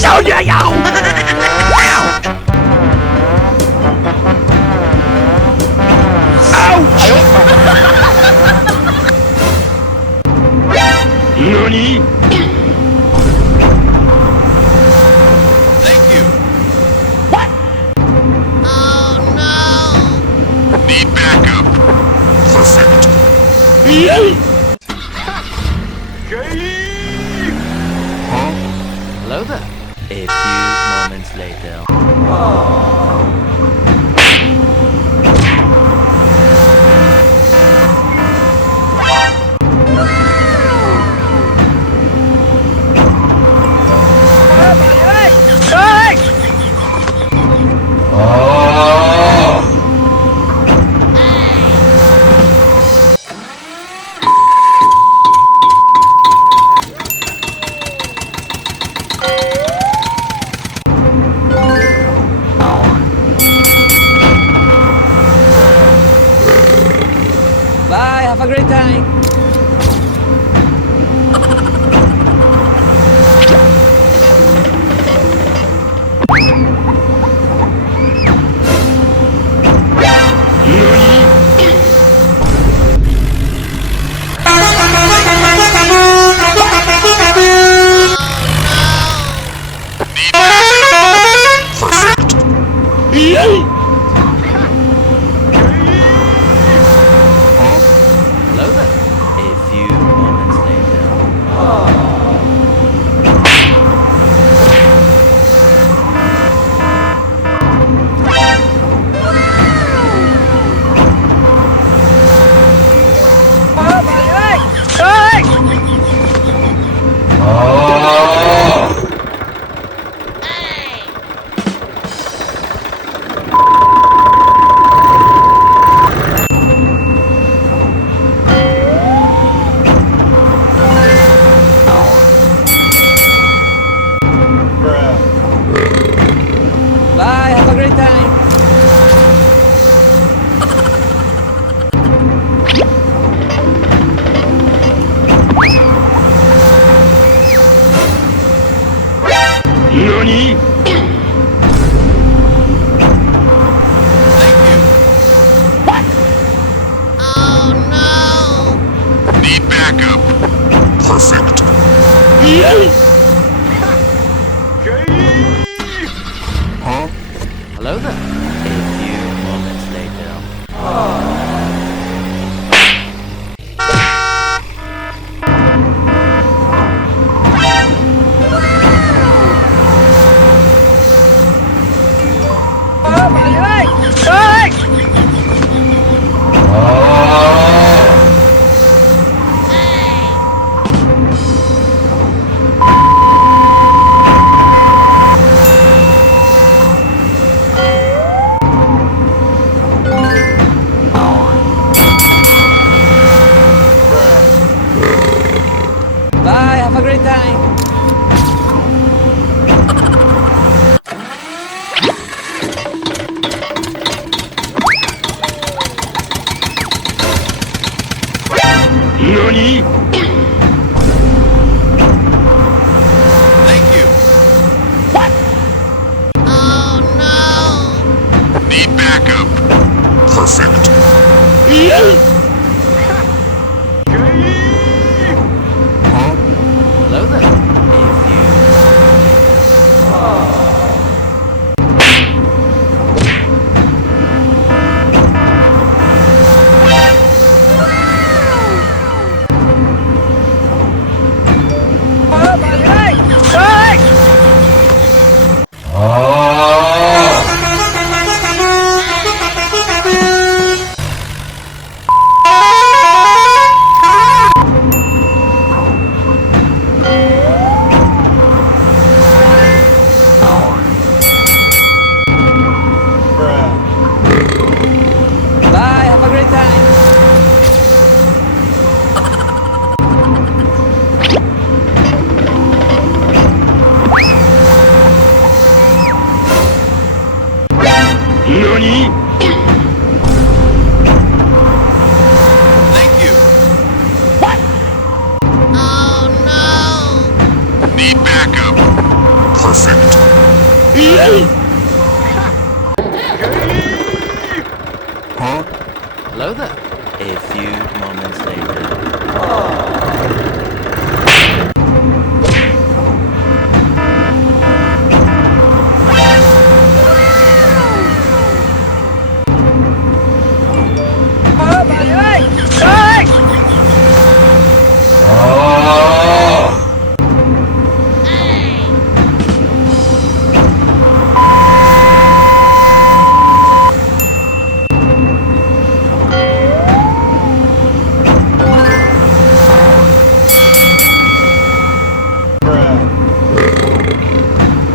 show you, yo! NANI?! Thank you. What?! Oh no! Need backup. Perfect. Hello there. A few moments later. Bye, have a great time. Perfect. Hello there. A few moments later. Bye, have a great time. NANI?! Thank you. What?! Oh no! Need backup. Perfect. Hello there. A few moments later. Bye, have a great time. NANI?! Thank you. What?! Oh no! Need backup. Perfect. Hello there. A few moments later. few moments later.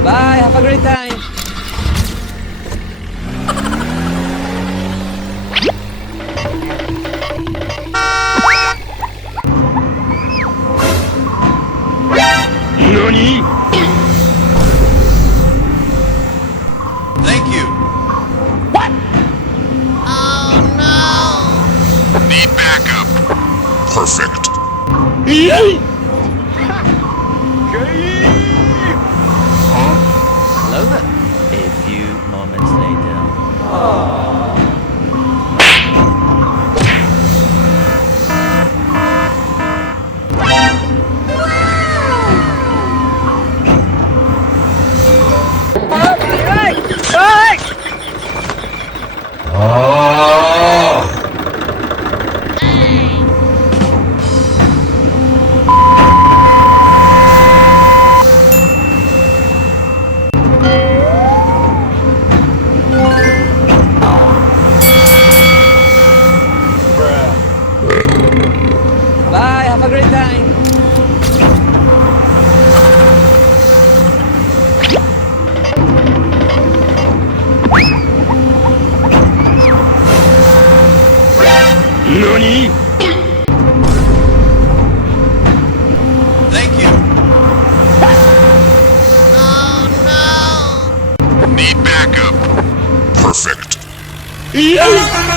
Bye, have a great time. NANI? Thank you. What? Oh no! Need backup. Perfect. Yay! Hello there. A few moments later. Bye, have a great time. NANI? Thank you. Oh no! Need backup. Perfect. Yay!